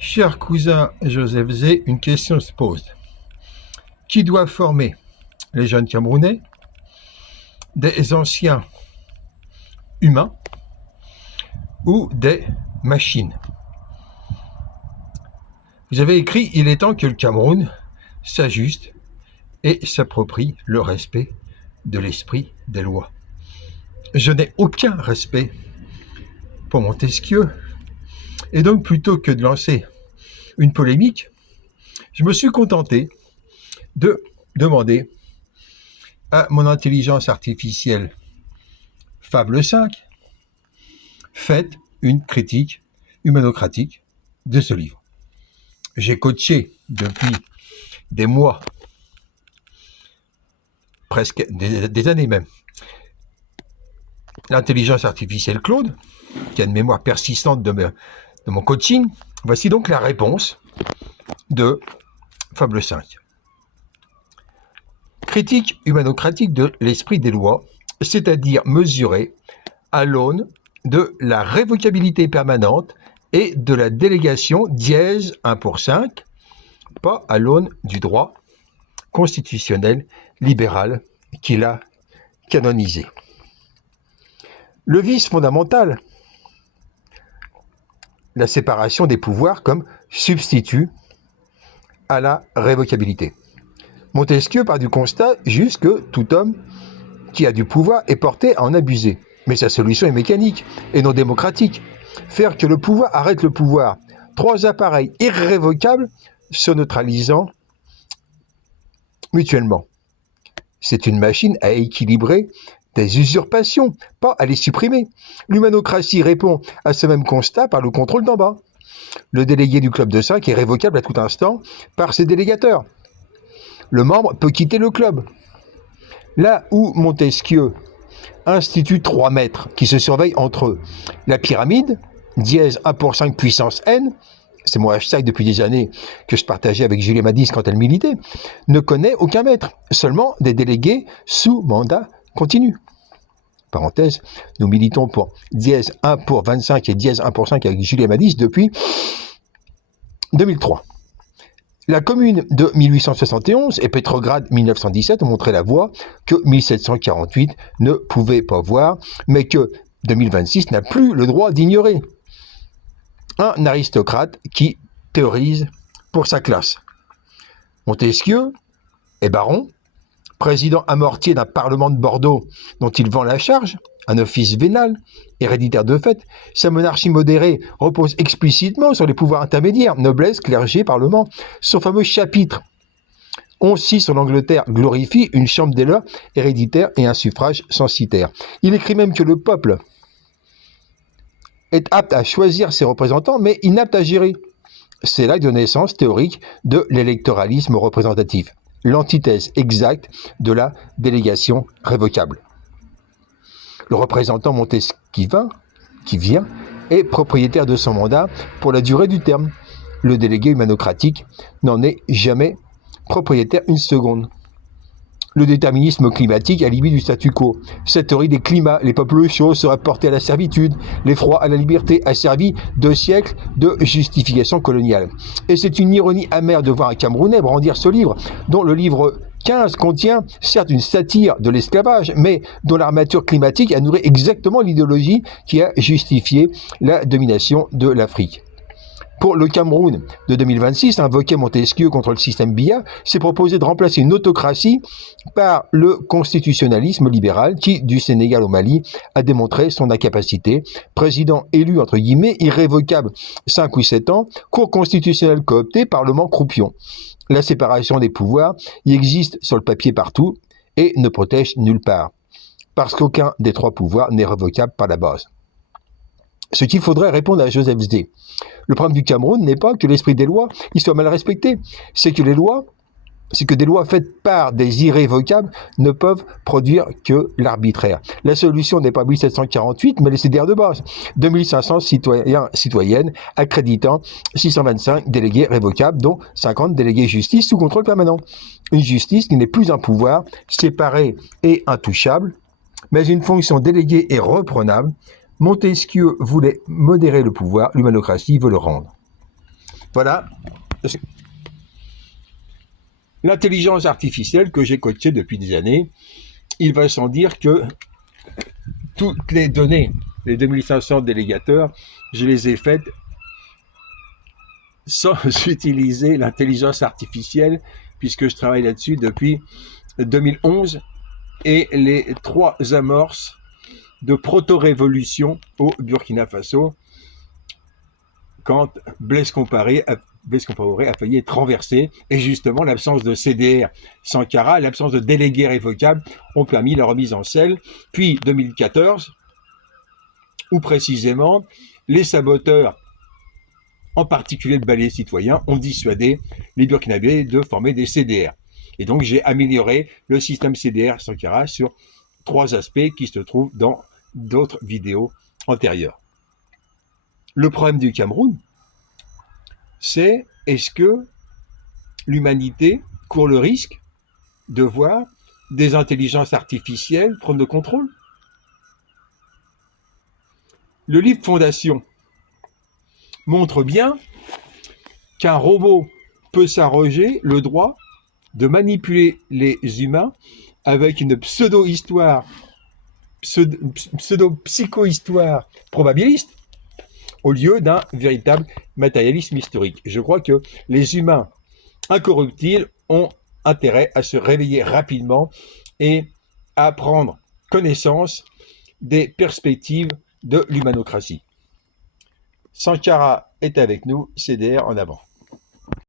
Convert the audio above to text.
Cher cousin Joseph Zé, une question se pose. Qui doit former les jeunes Camerounais, des anciens humains ou des machines? Vous avez écrit « Il est temps que le Cameroun s'ajuste et s'approprie le respect de l'esprit des lois ». Je n'ai aucun respect pour Montesquieu, et donc plutôt que de lancer une polémique, je me suis contenté de demander à mon intelligence artificielle Fable 5, faites une critique humanocratique de ce livre. J'ai coaché depuis des mois, presque des années même, l'intelligence artificielle Claude, qui a une mémoire persistante de mon coaching. Voici donc la réponse de Fable 5. Critique humanocratique de l'esprit des lois, c'est-à-dire mesurée à l'aune de la révocabilité permanente et de la délégation dièse 1 pour 5, pas à l'aune du droit constitutionnel libéral qu'il a canonisé. Le vice fondamental, la séparation des pouvoirs comme substitut à la révocabilité. Montesquieu part du constat juste que tout homme qui a du pouvoir est porté à en abuser. Mais sa solution est mécanique et non démocratique. Faire que le pouvoir arrête le pouvoir. 3 appareils irrévocables se neutralisant mutuellement. C'est une machine à équilibrer des usurpations, pas à les supprimer. L'humanocratie répond à ce même constat par le contrôle d'en bas. Le délégué du club de 5 est révocable à tout instant par ses délégateurs. Le membre peut quitter le club. Là où Montesquieu institue 3 maîtres qui se surveillent entre eux, la pyramide, dièse 1 pour 5 puissance n, c'est mon hashtag depuis des années que je partageais avec Julie Madis quand elle militait, ne connaît aucun maître, seulement des délégués sous mandat continu. Parenthèse, nous militons pour dièse 1 pour 25 et dièse 1 pour 5 avec Julie Madis depuis 2003. La commune de 1871 et Petrograd 1917 ont montré la voie que 1748 ne pouvait pas voir, mais que 2026 n'a plus le droit d'ignorer. Un aristocrate qui théorise pour sa classe. Montesquieu est baron, président amortier d'un parlement de Bordeaux dont il vend la charge, un office vénal, héréditaire de fait. Sa monarchie modérée repose explicitement sur les pouvoirs intermédiaires, noblesse, clergé, parlement. Son fameux chapitre 11.6 sur l'Angleterre glorifie une chambre des lords héréditaire et un suffrage censitaire. Il écrit même que le peuple est apte à choisir ses représentants, mais inapte à gérer. C'est l'acte de naissance théorique de l'électoralisme représentatif, l'antithèse exacte de la délégation révocable. Le représentant montesquivin, qui vient, est propriétaire de son mandat pour la durée du terme. Le délégué humanocratique n'en est jamais propriétaire une seconde. Le déterminisme climatique alibi du statu quo. Cette théorie des climats, les peuples chauds seraient portés à la servitude, les froids à la liberté, asservis 2 siècles de justification coloniale. Et c'est une ironie amère de voir un Camerounais brandir ce livre, dont le livre 15 contient certes une satire de l'esclavage, mais dont l'armature climatique a nourri exactement l'idéologie qui a justifié la domination de l'Afrique. Pour le Cameroun de 2026, invoqué Montesquieu contre le système Biya, s'est proposé de remplacer une autocratie par le constitutionnalisme libéral qui, du Sénégal au Mali, a démontré son incapacité. Président élu, entre guillemets, irrévocable 5 ou 7 ans, cour constitutionnelle cooptée, parlement croupion. La séparation des pouvoirs y existe sur le papier partout et ne protège nulle part, parce qu'aucun des 3 pouvoirs n'est révocable par la base. Ce qu'il faudrait répondre à Joseph Zé. Le problème du Cameroun n'est pas que l'esprit des lois il soit mal respecté, c'est que des lois faites par des irrévocables ne peuvent produire que l'arbitraire. La solution n'est pas 1748, mais les CDR de base. 2500 citoyennes accréditant 625 délégués révocables, dont 50 délégués justice sous contrôle permanent. Une justice qui n'est plus un pouvoir séparé et intouchable, mais une fonction déléguée et reprenable. Montesquieu voulait modérer le pouvoir, l'humanocratie veut le rendre. Voilà. L'intelligence artificielle que j'ai coachée depuis des années, il va sans dire que toutes les données, les 2500 délégateurs, je les ai faites sans utiliser l'intelligence artificielle, puisque je travaille là-dessus depuis 2011, et les 3 amorces de proto-révolution au Burkina Faso, quand Blaise Compaoré a failli être renversé, et justement l'absence de CDR Sankara, l'absence de délégués révocables ont permis la remise en selle. Puis 2014, où précisément les saboteurs, en particulier le balai citoyen, ont dissuadé les Burkinabés de former des CDR. Et donc j'ai amélioré le système CDR Sankara sur 3 aspects qui se trouvent dans d'autres vidéos antérieures. Le problème du Cameroun, c'est est-ce que l'humanité court le risque de voir des intelligences artificielles prendre le contrôle? Le livre Fondation montre bien qu'un robot peut s'arroger le droit de manipuler les humains avec une pseudo-histoire, pseudo-psycho-histoire probabiliste, au lieu d'un véritable matérialisme historique. Je crois que les humains incorruptibles ont intérêt à se réveiller rapidement et à prendre connaissance des perspectives de l'humanocratie. Sankara est avec nous, CDR en avant.